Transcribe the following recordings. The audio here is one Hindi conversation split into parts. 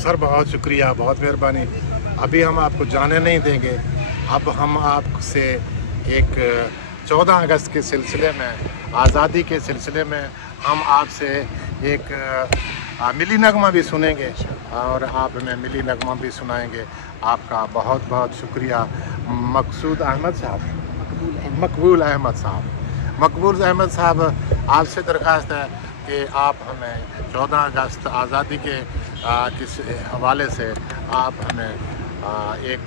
सर बहुत शुक्रिया, बहुत मेहरबानी। अभी हम आपको जाने नहीं देंगे। अब हम आपसे एक 14 अगस्त के सिलसिले में, आज़ादी के सिलसिले में हम आपसे एक मिली नगमा भी सुनेंगे और आप हमें मिली नगमा भी सुनाएंगे। आपका बहुत बहुत शुक्रिया। मकसूद अहमद साहब, मकबूल अहमद साहब, मकबूल अहमद साहब, आपसे दरख्वास्त है कि आप हमें 14 अगस्त आज़ादी के किस हवाले से आप हमें एक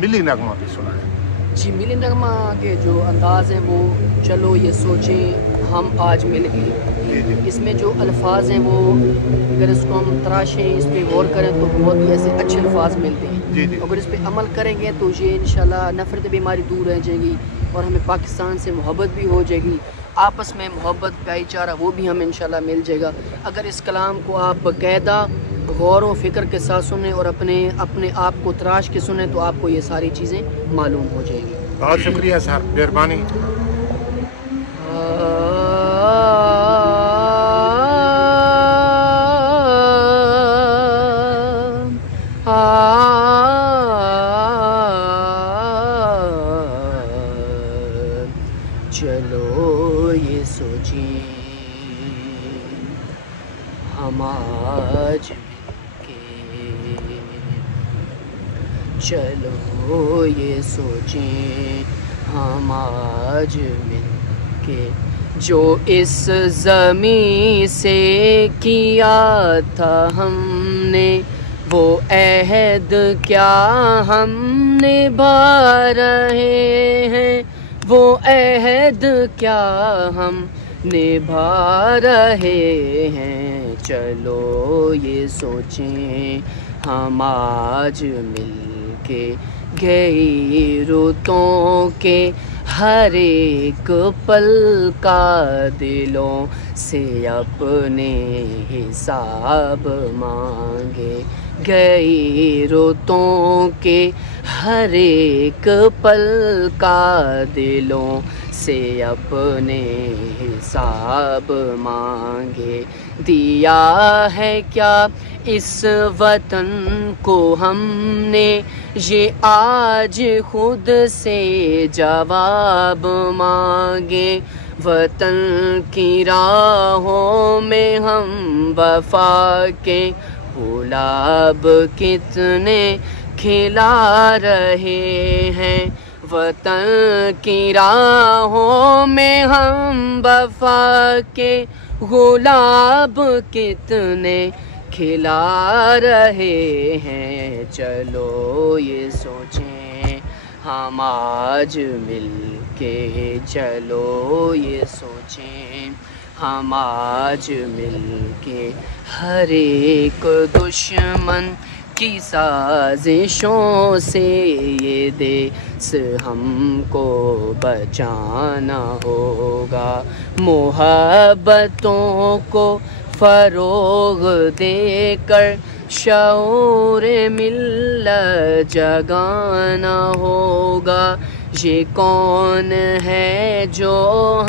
मिली नगमा भी सुनाएं। जी, मिली नगमा के जो अंदाज़ हैं वो चलो ये सोचें हम आज मिल गए। इसमें जो अल्फाज हैं वो अगर इसको हम तराशें, इस पर गौर करें तो बहुत ही ऐसे अच्छे अल्फाज मिलते हैं। अगर इस पर अमल करेंगे तो ये इंशाल्लाह नफ़रत बीमारी दूर रह जाएगी और हमें पाकिस्तान से मोहब्बत भी हो जाएगी। आपस में मोहब्बत, भाईचारा वो भी हमें इंशाल्लाह मिल जाएगा। अगर इस कलाम को आप बाकायदा गौर व फिक्र के साथ सुने और अपने आप को तराश के सुने तो आपको ये सारी चीज़ें मालूम हो जाएगी। बहुत शुक्रिया सर, मेहरबानी। चलो ये सोचें हम आज मिलके, चलो ये सोचें हम आज मिलके, जो इस ज़मीं से किया था हमने वो अहद क्या हम निभा रहे हैं, वो अहद क्या हम निभा रहे हैं। चलो ये सोचें हम आज मिलके, गई रुतों के हर एक पल का दिलों से अपने हिसाब मांगे। गई रुतों के हर एक पल का दिलों से अपने हिसाब मांगे। दिया है क्या इस वतन को हमने, ये आज खुद से जवाब मांगे। वतन की राहों में हम वफा के गुलाब कितने खिला रहे हैं। वतन की राहों में हम वफा के गुलाब कितने खिला रहे हैं। चलो ये सोचें हम आज मिलके, चलो ये सोचें हम आज मिलके, हर एक दुश्मन की साजिशों से ये देश हमको बचाना होगा। मोहब्बतों को फ़रोग़ देकर शऊर मिल्लत जगाना होगा। ये कौन है जो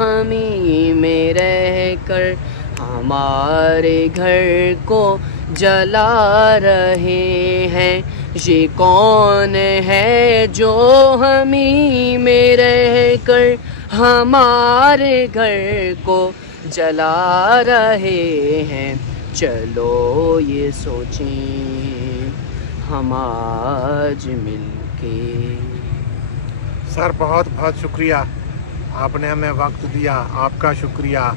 हमी में रहकर हमारे घर को जला रहे हैं। ये कौन है जो हमी में रहकर हमारे घर को जला रहे हैं। चलो ये सोचें हम आज मिलके। सर बहुत बहुत शुक्रिया, आपने हमें वक्त दिया, आपका शुक्रिया।